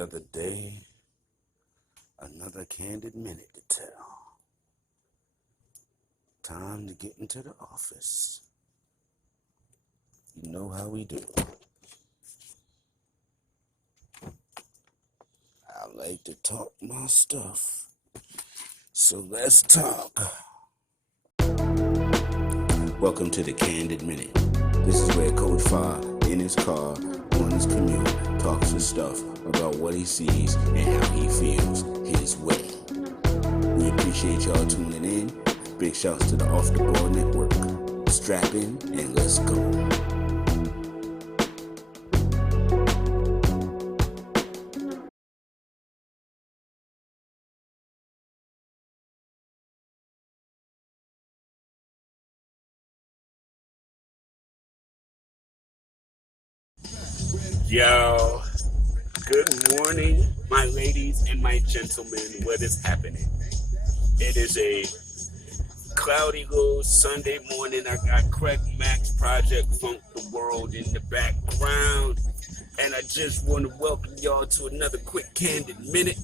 Another day, another candid minute to tell. Time to get into the office. You know how we do. I like to talk my stuff. So let's talk. Welcome to the Candid Minute. This is where Coach Fa, in his car, on his commute, talks his stuff about what he sees and how he feels his way. We appreciate y'all tuning in. Big shouts to the Off the Ball Network. Strap in and let's go. Yo, good morning, my ladies and my gentlemen. What is happening? It is a cloudy little Sunday morning. I got Craig Mack's Project Funk the World in the background. And I just want to welcome y'all to another quick Candid Minute.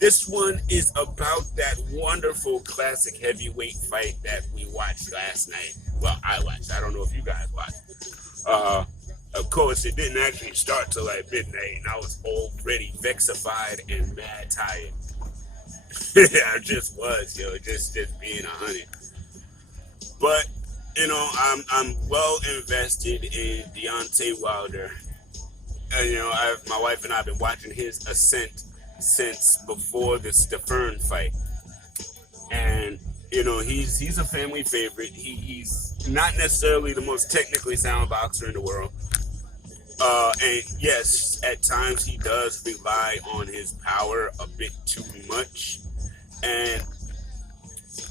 This one is about that wonderful classic heavyweight fight that we watched last night. Well, I watched. I don't know if you guys watched. Of course, it didn't actually start till like midnight, and I was already vexified and mad tired. I just was, just being 100. But I'm well invested in Deyontay Wilder, and my wife and I have been watching his ascent since before the Stefan fight, and he's a family favorite. He's not necessarily the most technically sound boxer in the world. And yes, at times he does rely on his power a bit too much. And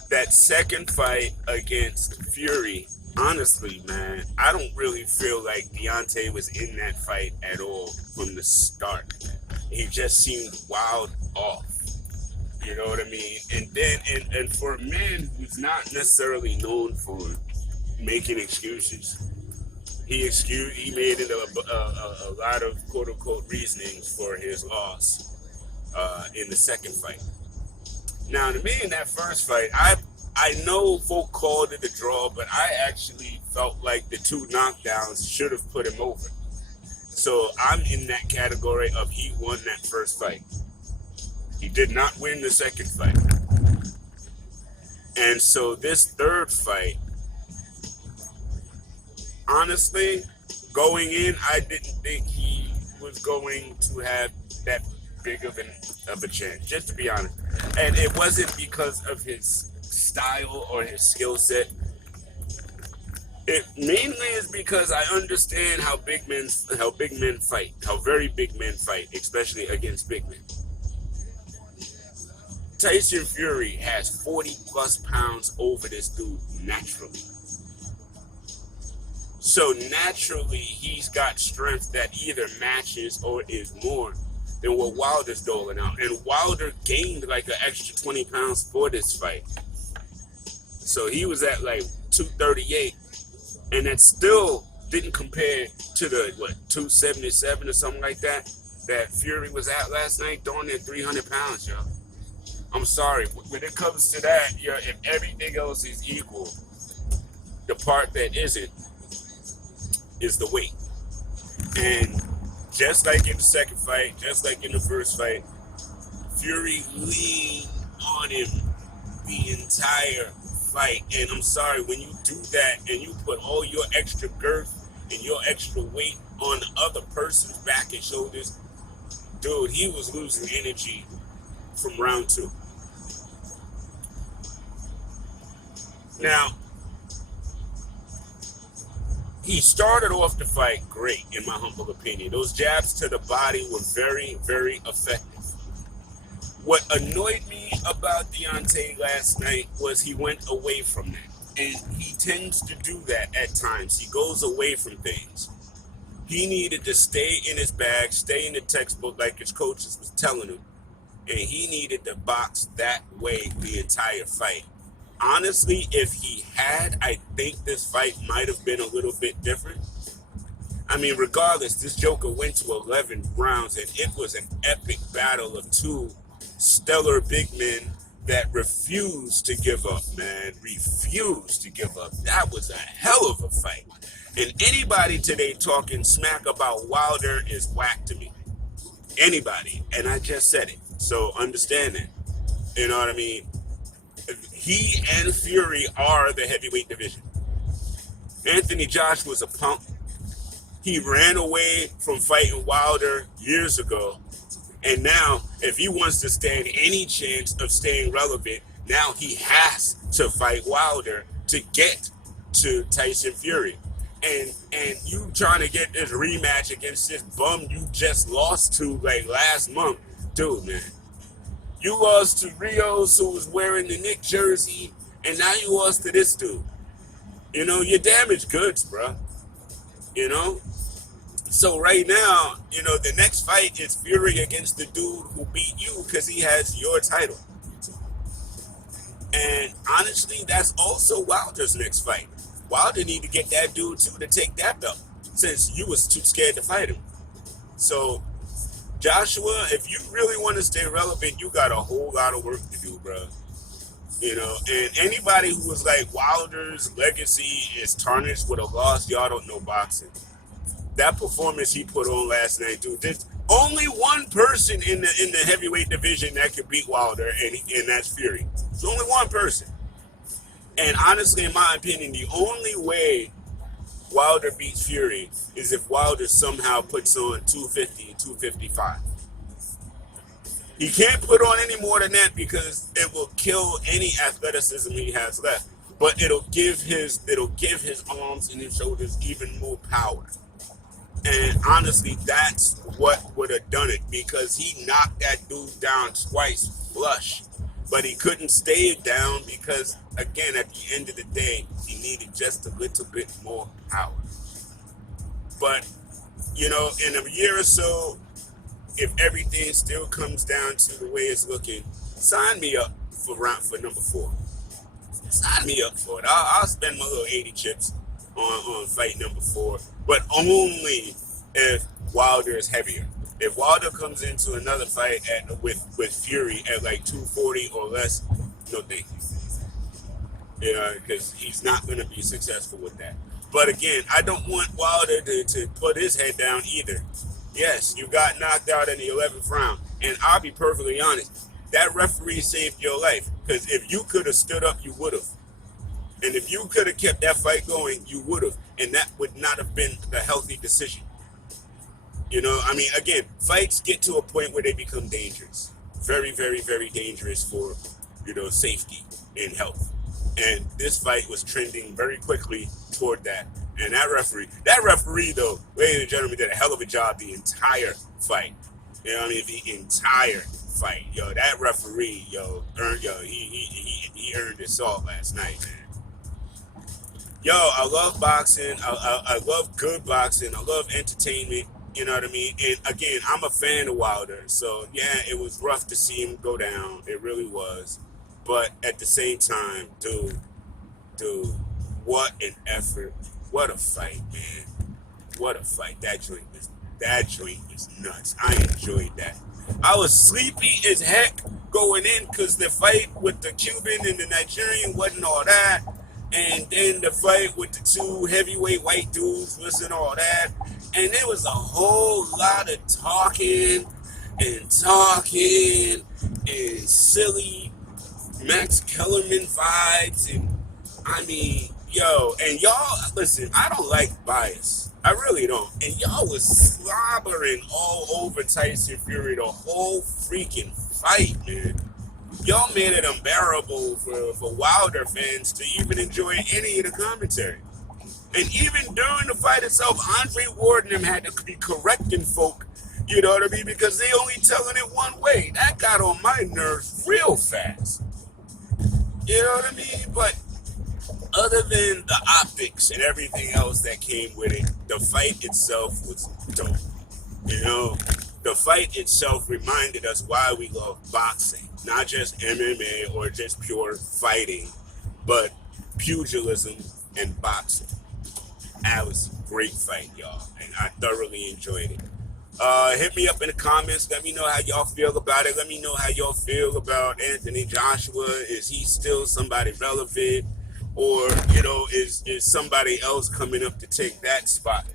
that second fight against Fury, honestly, man, I don't really feel like Deontay was in that fight at all from the start. He just seemed wild off. You know what I mean? And then, and for a man who's not necessarily known for making excuses, he made it a lot of quote unquote reasonings for his loss in the second fight. Now, to me, in that first fight, I know folk called it a draw, but I actually felt like the two knockdowns should have put him over. So I'm in that category of he won that first fight. He did not win the second fight. And so this third fight, honestly, going in, I didn't think he was going to have that big of a chance, just to be honest. And it wasn't because of his style or his skill set. It mainly is because I understand how very big men fight, especially against big men. Tyson Fury has 40 plus pounds over this dude naturally. So naturally, he's got strength that either matches or is more than what Wilder's doling out. And Wilder gained like an extra 20 pounds for this fight. So he was at like 238. And that still didn't compare to the, 277 or something like that Fury was at last night, throwing in 300 pounds, yo. I'm sorry. When it comes to that, if everything else is equal, the part that isn't is the weight. And just like in the second fight, just like in the first fight, Fury leaned on him the entire fight. And I'm sorry, when you do that and you put all your extra girth and your extra weight on the other person's back and shoulders, dude, he was losing energy from round 2. Now, he started off the fight great, in my humble opinion. Those jabs to the body were very, very effective. What annoyed me about Deontay last night was he went away from that. And he tends to do that at times. He goes away from things. He needed to stay in his bag, stay in the textbook like his coaches was telling him. And he needed to box that way the entire fight. Honestly, if he had, I think this fight might have been a little bit different. I mean, regardless, this Joker went to 11 rounds, and it was an epic battle of two stellar big men that refused to give up, man. Refused to give up. That was a hell of a fight. And anybody today talking smack about Wilder is whack to me. Anybody. And I just said it. So understand that. You know what I mean? He and Fury are the heavyweight division. Anthony Joshua was a punk. He ran away from fighting Wilder years ago. And now, if he wants to stand any chance of staying relevant, now he has to fight Wilder to get to Tyson Fury. And you trying to get this rematch against this bum you just lost to like last month. Dude, man. You lost to Rios, who was wearing the Knicks jersey, and now you lost to this dude. You know, you're damaged goods, bro. You know? So right now, you know, the next fight is Fury against the dude who beat you because he has your title. And honestly, that's also Wilder's next fight. Wilder need to get that dude too to take that belt since you was too scared to fight him. So Joshua, if you really want to stay relevant, you got a whole lot of work to do, bro. You know, and anybody who was like Wilder's legacy is tarnished with a loss, y'all don't know boxing. That performance he put on last night, dude. There's only one person in the heavyweight division that could beat Wilder, and that's Fury. There's only one person. And honestly, in my opinion, the only way Wilder beats Fury is if Wilder somehow puts on 250, 255. He can't put on any more than that because it will kill any athleticism he has left. But it'll give his arms and his shoulders even more power. And honestly, that's what would have done it because he knocked that dude down twice flush. But he couldn't stay it down because, again, at the end of the day, he needed just a little bit more power. But, you know, in a year or so, if everything still comes down to the way it's looking, sign me up for number 4. Sign me up for it. I'll spend my little 80 chips on fight number 4, but only if Wilder is heavier. If Wilder comes into another fight with Fury at like 240 or less, no thank you. You know, because he's not going to be successful with that. But again, I don't want Wilder to put his head down either. Yes, you got knocked out in the 11th round. And I'll be perfectly honest, that referee saved your life. Because if you could have stood up, you would have. And if you could have kept that fight going, you would have. And that would not have been the healthy decision. You know, I mean, again, fights get to a point where they become dangerous. Very, very, very dangerous for, you know, safety and health. And this fight was trending very quickly toward that. And that referee, though, ladies and gentlemen, did a hell of a job the entire fight. You know what I mean? The entire fight. Yo, that referee, he earned his salt last night, man. Yo, I love boxing. I love good boxing. I love entertainment. You know what I mean? And again, I'm a fan of Wilder. So, yeah, it was rough to see him go down. It really was. But at the same time, dude, what an effort. What a fight, man. What a fight. That joint was nuts. I enjoyed that. I was sleepy as heck going in because the fight with the Cuban and the Nigerian wasn't all that. And then the fight with the two heavyweight white dudes wasn't all that. And there was a whole lot of talking and silly Max Kellerman vibes. And I mean, yo, and y'all, listen, I don't like bias. I really don't. And y'all was slobbering all over Tyson Fury the whole freaking fight, man. Y'all made it unbearable for Wilder fans to even enjoy any of the commentary. And even during the fight itself, Andre Ward and them had to be correcting folk, you know what I mean? Because they only telling it one way. That got on my nerves real fast. You know what I mean? But other than the optics and everything else that came with it, the fight itself was dope. You know, the fight itself reminded us why we love boxing. Not just MMA or just pure fighting, but pugilism and boxing. That was a great fight, y'all, and I thoroughly enjoyed it. Hit me up in the comments. Let me know how y'all feel about it. Let me know how y'all feel about Anthony Joshua. Is he still somebody relevant, or is somebody else coming up to take that spot?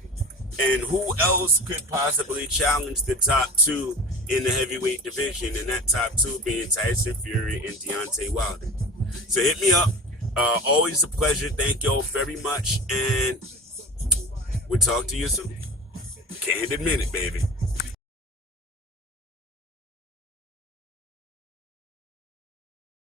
And who else could possibly challenge the top two in the heavyweight division? And that top two being Tyson Fury and Deontay Wilder. So hit me up. Always a pleasure. Thank y'all very much. And we'll talk to you soon. Candid Minute, baby.